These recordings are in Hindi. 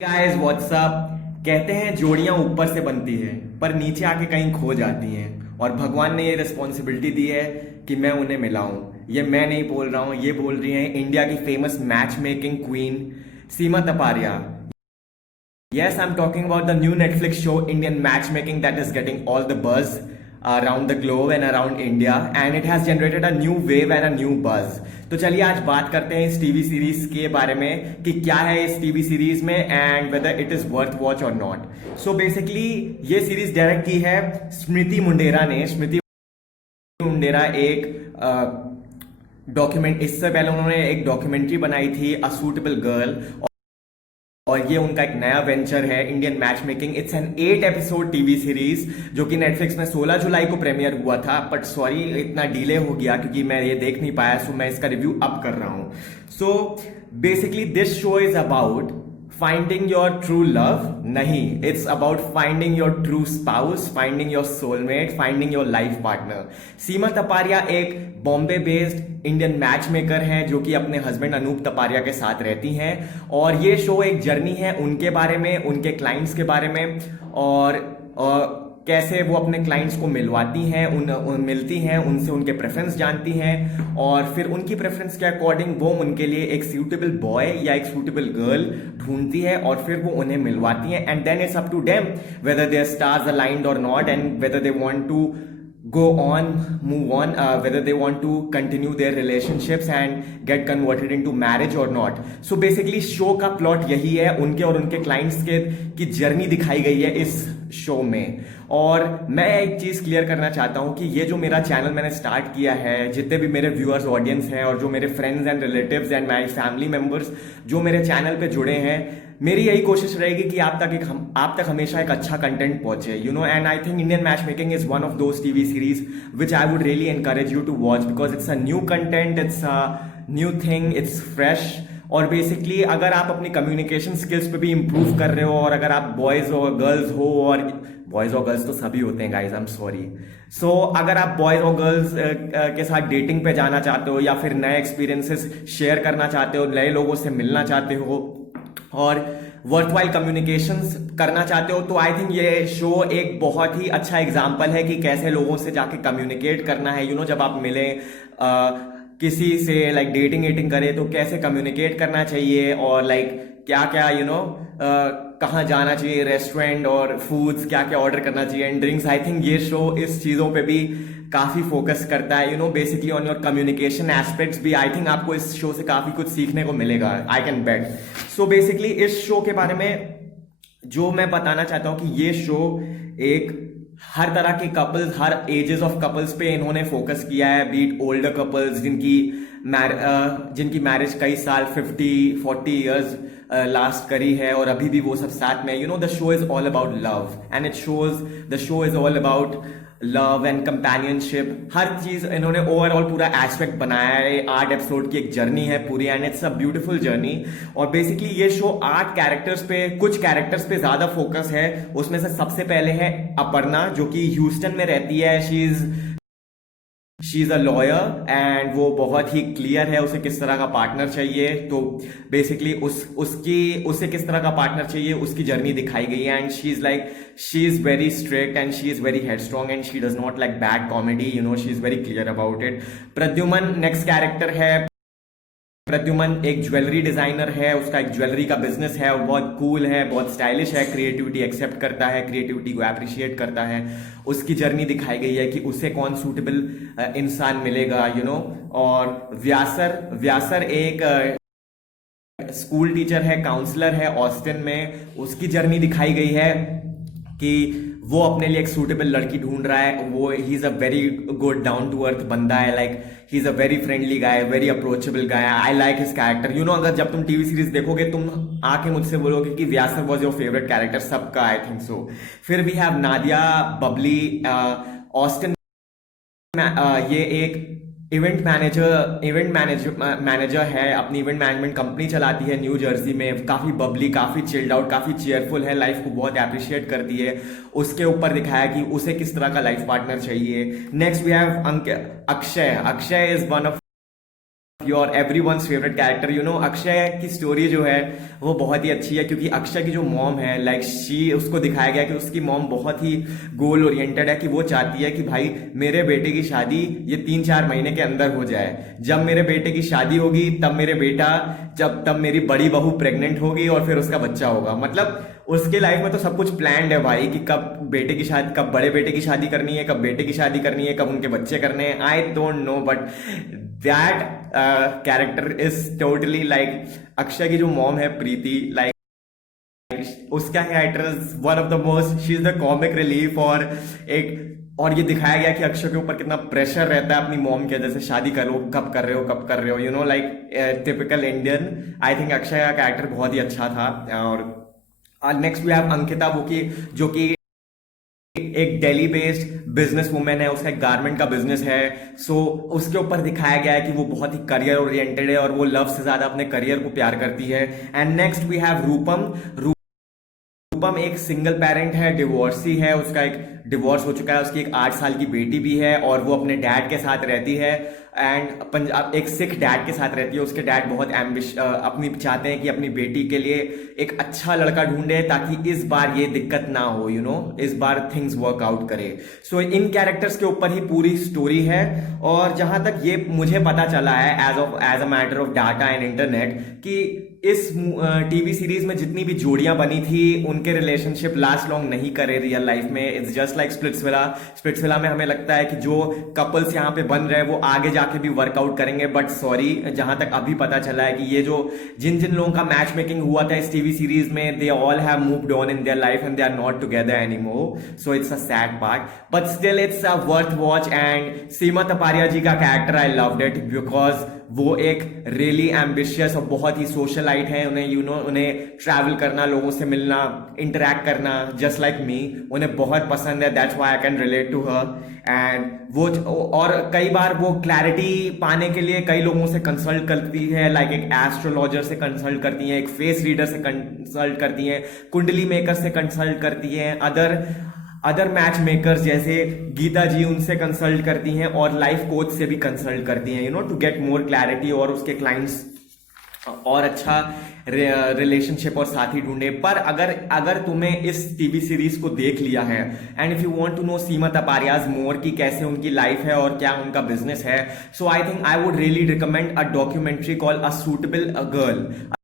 Guys what's up. कहते हैं जोड़ियां ऊपर से बनती है पर नीचे आके कहीं खो जाती हैं, और भगवान ने ये रिस्पॉन्सिबिलिटी दी है कि मैं उन्हें मिलाऊं। ये मैं नहीं बोल रहा हूं, ये बोल रही हैं इंडिया की famous match making queen Seema Taparia. Yes, I'm talking about the new Netflix show Indian Matchmaking that is getting all the buzz around the globe and around India, and it has generated a new wave and a new buzz. तो चलिए आज बात करते हैं इस टीवी सीरीज के बारे में कि क्या है इस टीवी सीरीज में and whether it is worth watch और नॉट। सो बेसिकली ये सीरीज डायरेक्ट की है स्मृति मुंडेरा ने। स्मृति मुंडेरा एक डॉक्यूमेंट इससे पहले उन्होंने एक डॉक्यूमेंट्री बनाई थी अ सूटेबल गर्ल, और ये उनका एक नया वेंचर है Indian match making. It's an 8 episode TV series जो कि नेटफ्लिक्स में 16 जुलाई को प्रीमियर हुआ था, बट सॉरी इतना डिले हो गया क्योंकि मैं ये देख नहीं पाया, सो मैं इसका रिव्यू अब कर रहा हूं। So basically this show is about finding your true love, नहीं, it's about finding your true spouse, finding your soulmate, finding your life partner. Seema Tapariya एक Bombay based Indian match maker हैं जो कि अपने हस्बैंड अनूप तपारिया के साथ रहती हैं, और ये शो एक जर्नी है उनके बारे में, उनके क्लाइंट्स के बारे में, और कैसे वो अपने क्लाइंट्स को मिलवाती हैं, मिलती हैं उनसे, उनके प्रेफरेंस जानती हैं, और फिर उनकी प्रेफरेंस के अकॉर्डिंग वो उनके लिए एक सूटेबल बॉय या एक सूटेबल गर्ल ढूंढती है, और फिर वो उन्हें मिलवाती हैं। And then it's up to them whether their stars aligned और not, and whether they want to go on, move on, whether they want to continue their relationships and get converted into marriage or not. So basically show का प्लॉट यही है, उनके और उनके क्लाइंट्स के की जर्नी दिखाई गई है इस शो में। और मैं एक चीज क्लियर करना चाहता हूं कि ये जो मेरा चैनल मैंने स्टार्ट किया है, जितने भी मेरे व्यूअर्स ऑडियंस हैं और जो मेरे friends and relatives and my family members जो मेरे चैनल पे जुड़े हैं, मेरी यही कोशिश रहेगी कि आप तक हमेशा एक अच्छा कंटेंट पहुंचे, you know. And I think Indian match making is one of those TV series which I would really encourage you to watch, because it's a new content, it's a new thing, it's fresh. और बेसिकली अगर आप अपनी कम्युनिकेशन स्किल्स पे भी इंप्रूव कर रहे हो, और अगर आप बॉयज और गर्ल्स हो, और बॉयज और गर्ल्स तो सभी होते हैं गाइज, आई एम सॉरी। सो अगर आप बॉयज और गर्ल्स के साथ डेटिंग पे जाना चाहते हो, या फिर नए एक्सपीरियंसेस शेयर करना चाहते हो, नए लोगों से मिलना चाहते हो, और वर्थवाइल कम्युनिकेशंस करना चाहते हो, तो आई थिंक ये शो एक बहुत ही अच्छा एग्जाम्पल है कि कैसे लोगों से जाके कम्युनिकेट करना है, यू नो। जब आप मिले किसी से, लाइक डेटिंग एटिंग करे, तो कैसे कम्युनिकेट करना चाहिए, और लाइक क्या क्या, यू नो, कहाँ जाना चाहिए, रेस्टोरेंट और फूड्स क्या क्या ऑर्डर करना चाहिए, एंड ड्रिंक्स। आई थिंक ये शो इस चीजों पे भी काफी फोकस करता है, you know, basically on your communication aspects भी। आई थिंक आपको इस शो से काफी कुछ सीखने को मिलेगा, I can bet. So basically इस शो के बारे में जो मैं बताना चाहता हूं कि ये शो एक हर तरह के कपल्स, हर एजेस ऑफ कपल्स पे इन्होंने फोकस किया है, बीट ओल्डर कपल्स जिनकी मैरिज कई साल 50-40 इयर्स लास्ट करी है, और अभी भी वो सब साथ में, you know. The show is all about love, and the show is all about love and companionship. हर चीज इन्होंने ओवरऑल पूरा एस्पेक्ट बनाया है। 8 एपिसोड की एक जर्नी है पूरी, and it's a beautiful journey. और बेसिकली ये शो 8 कैरेक्टर्स पे, कुछ कैरेक्टर्स पे ज्यादा फोकस है। उसमें से सबसे पहले है अपर्णा, जो कि ह्यूस्टन में रहती है। She is a lawyer, and वो बहुत ही क्लियर है उसे किस तरह का पार्टनर चाहिए। तो बेसिकली उसे किस तरह का पार्टनर चाहिए, उसकी जर्नी दिखाई गई है। And she is very strict, and she is very headstrong, and she does not like bad comedy, you know, she is very clear about it. Pradyuman next character है। प्रद्युमन एक ज्वेलरी डिजाइनर है, उसका एक ज्वेलरी का बिजनेस है, और बहुत कूल है, बहुत स्टाइलिश है, क्रिएटिविटी एक्सेप्ट करता है, क्रिएटिविटी को अप्रिशिएट करता है। उसकी जर्नी दिखाई गई है कि उसे कौन सूटेबल इंसान मिलेगा, यू नो। और व्यासर एक स्कूल टीचर है, काउंसलर है ऑस्टिन में। उसकी जर्नी दिखाई गई है कि वो अपने लिए एक सूटेबल लड़की ढूंढ रहा है। वो he is a very good down to earth बंदा है, like he is a very friendly guy, very approachable guy. I like his character, you know. अगर जब तुम टीवी सीरीज देखोगे, तुम आके मुझसे बोलोगे कि Vyasar was your favourite character, सबका, आई थिंक सो। फिर we have Nadia bubbly Austin. ये एक इवेंट मैनेजर है, अपनी इवेंट मैनेजमेंट कंपनी चलाती है न्यू जर्सी में। काफी बबली, काफी चिल्ड आउट, काफी चेयरफुल है, लाइफ को बहुत अप्रिशिएट करती है। उसके ऊपर दिखाया कि उसे किस तरह का लाइफ पार्टनर चाहिए। Next we have Akshay is one of your everyone's favourite character. You know Akshay की स्टोरी जो है वो बहुत ही अच्छी है, क्योंकि अक्षय की जो मॉम है लाइक शी, उसको दिखाया गया कि उसकी मॉम बहुत ही गोल ओरिएंटेड है, कि वो चाहती है कि भाई मेरे बेटे की शादी ये 3-4 महीने के अंदर हो जाए। जब मेरे बेटे की शादी होगी तब मेरे बेटा, तब मेरी बड़ी बहू प्रेग्नेंट होगी और फिर उसका बच्चा होगा। मतलब उसके लाइफ में तो सब कुछ प्लान्ड है भाई, कि कब बेटे की शादी, कब बड़े बेटे की शादी करनी है, कब बेटे की शादी करनी है, कब उनके बच्चे करने हैं। I don't know, but that character is totally like Akshay की जो मॉम है प्रीति, लाइक उसका character is one of the most, she is the comic relief. और ये दिखाया गया कि अक्षय के ऊपर कितना प्रेशर रहता है अपनी मॉम के, जैसे शादी करो, कब कर रहे हो, कब कर रहे हो, you know like typical Indian. I think Akshay का कैरेक्टर बहुत ही अच्छा था। और नेक्स्ट वी हैव अंकिता, जो कि एक दिल्ली बेस्ड बिजनेस वुमेन है, उसका एक गारमेंट का बिजनेस है। सो उसके ऊपर दिखाया गया है कि वो बहुत ही करियर ओरिएंटेड है और वो लव से ज्यादा अपने करियर को प्यार करती है। एंड नेक्स्ट वी हैव रूपम। रूपम एक सिंगल पेरेंट है, डिवोर्सी है, उसका एक डिवोर्स हो चुका है, उसकी एक 8 साल की बेटी भी है और वो अपने डैड के साथ रहती है। एंड एक सिख डैड के साथ रहती है। उसके डैड बहुत अपनी चाहते हैं कि अपनी बेटी के लिए एक अच्छा लड़का ढूंढे, ताकि इस बार ये दिक्कत ना हो, यू नो इस बार थिंग्स वर्क आउट करे। सो इन कैरेक्टर्स के ऊपर ही पूरी स्टोरी है। और जहां तक ये मुझे पता चला है as a matter of data and internet, कि इस टीवी सीरीज में जितनी भी जोड़ियां बनी थी उनके रिलेशनशिप लास्ट लॉन्ग नहीं करे रियल लाइफ में। इट्स जस्ट लाइक स्प्लिट्सविला में हमें लगता है कि जो कपल्स यहाँ पे बन रहे हैं वो आगे जाके भी वर्कआउट करेंगे, बट सॉरी, जहां तक अभी पता चला है कि ये जो जिन लोगों का मैच मेकिंग हुआ था इस टीवी सीरीज में, they all have moved on in their life and they are not together anymore. So it's a sad part, but still it's a worth watch. And Seema Tapariya ji का character I loved it, because वो एक रियली एम्बिशियस और बहुत ही सोशलाइट है। उन्हें ट्रैवल करना, लोगों से मिलना, इंटरेक्ट करना, जस्ट लाइक मी, उन्हें बहुत पसंद है। That's why I can relate to her. And वो, और कई बार वो क्लैरिटी पाने के लिए कई लोगों से कंसल्ट करती है, लाइक एक एस्ट्रोलॉजर से कंसल्ट करती है, एक फेस रीडर से कंसल्ट करती है, कुंडली मेकर से कंसल्ट करती है, अदर मैच मेकर्स जैसे गीता जी, उनसे कंसल्ट करती हैं, और लाइफ कोच से भी कंसल्ट करती हैं, टू गेट मोर क्लैरिटी और उसके क्लाइंट्स और अच्छा रिलेशनशिप और साथी ढूंढे। पर अगर तुम्हें इस टीवी सीरीज को देख लिया है and if you want to know Seema Tapariya's more, की कैसे उनकी लाइफ है और क्या उनका बिजनेस है, so I think I would really recommend a documentary called a suitable girl.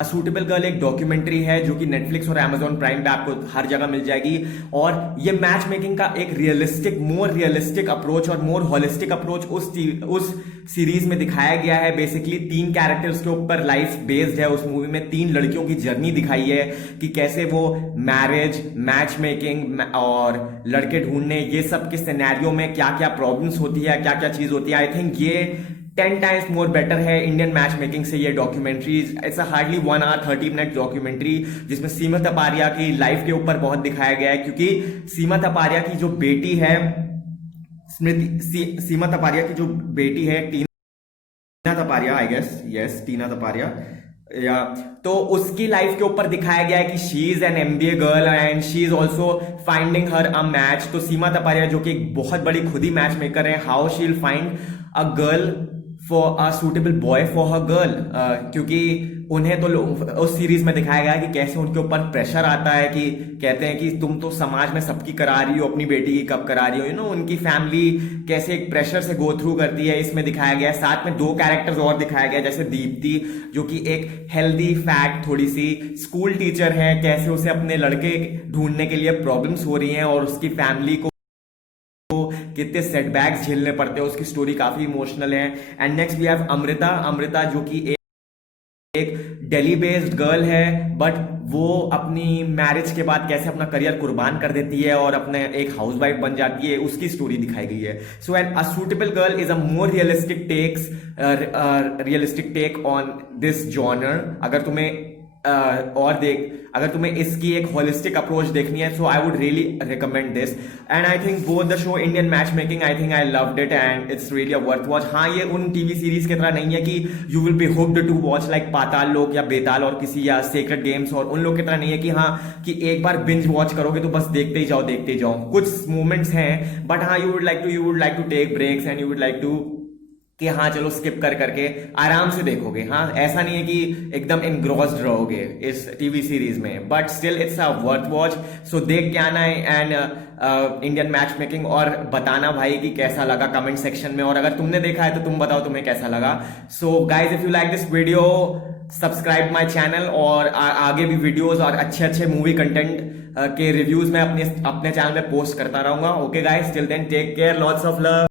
Suitable girl एक डॉक्यूमेंट्री है जो कि नेटफ्लिक्स और Amazon प्राइम पे आपको हर जगह मिल जाएगी। और ये मैच मेकिंग का एक मोर रियलिस्टिक अप्रोच और मोर होलिस्टिक अप्रोच उस सीरीज में दिखाया गया है। बेसिकली 3 कैरेक्टर्स के ऊपर लाइफ बेस्ड है। उस मूवी में 3 लड़कियों की जर्नी दिखाई है कि कैसे वो मैरिज, मैच मेकिंग और लड़के ढूंढने, ये सब के सिनेरियो में क्या क्या प्रॉब्लम्स होती है, क्या क्या चीज होती है। आई थिंक ये 10 टाइम्स मोर बेटर है इंडियन मैच मेकिंग से ये documentaries. It's a hardly 1 hour 30 minute documentary जिसमें सीमा तपारिया की लाइफ के ऊपर बहुत दिखाया गया है। क्योंकि सीमा तपारिया की जो बेटी है सीमा तपारिया की जो बेटी है टीना तपारिया, आई गेस, यस, टीना तपारिया, या तो उसकी लाइफ के ऊपर दिखाया गया है कि she is an MBA girl and she is also finding her a match. तो सीमा तपारिया जो कि एक बहुत बड़ी खुद ही मैच मेकर है, how she will find a girl for a suitable boy for her girl. क्योंकि उन्हें तो उस सीरीज में दिखाया गया है कि कैसे उनके ऊपर प्रेशर आता है, कि कहते हैं कि तुम तो समाज में सबकी करा रही हो, अपनी बेटी की कब करा रही हो, उनकी फैमिली कैसे एक प्रेशर से गो थ्रू करती है, इसमें दिखाया गया है। साथ में 2 कैरेक्टर्स और दिखाया गया है, जैसे दीप्ति जो कि एक हेल्दी फैट थोड़ी सी स्कूल टीचर है, कैसे उसे अपने लड़के ढूंढने के लिए प्रॉब्लम्स हो रही हैं और उसकी फैमिली को कितने सेटबैक्स झेलने पड़ते हैं, उसकी स्टोरी काफी इमोशनल है। And next we have Amrita जो कि एक दिल्ली बेस्ड गर्ल है, बट वो अपनी मैरिज के बाद कैसे अपना करियर कुर्बान कर देती है और अपने एक हाउसवाइफ बन जाती है, उसकी स्टोरी दिखाई गई है। So an a suitable girl is a more realistic take on this genre. अगर तुम्हें इसकी एक होलिस्टिक अप्रोच देखनी है, so I would really recommend this. And I think both the show Indian match making, I think I loved it and it's really a worth watch. हाँ, ये उन टीवी सीरीज की तरह नहीं है कि you will be hooked to watch like Paatal Lok या बेताल और किसी या सेक्रेट गेम्स, और उन लोग की तरह नहीं है कि हाँ कि एक बार बिंज वॉच करोगे तो बस देखते ही जाओ। कुछ मोमेंट्स हैं, बट हाँ, you would like to take breaks and you would like to कि हाँ चलो स्किप कर करके आराम से देखोगे। हाँ, ऐसा नहीं है कि एकदम इनग्रॉस्ड रहोगे इस टीवी सीरीज में, but still it's a worth watch. So देख के आना है एंड इंडियन मैच मेकिंग, और बताना भाई कि कैसा लगा कमेंट सेक्शन में, और अगर तुमने देखा है तो तुम बताओ तुम्हें कैसा लगा। So guys, if you like this video, subscribe my channel, और आगे भी वीडियोज और अच्छे अच्छे मूवी कंटेंट के रिव्यूज मैं अपने चैनल में पोस्ट करता रहूंगा। Okay guys, till then take care, lots of love.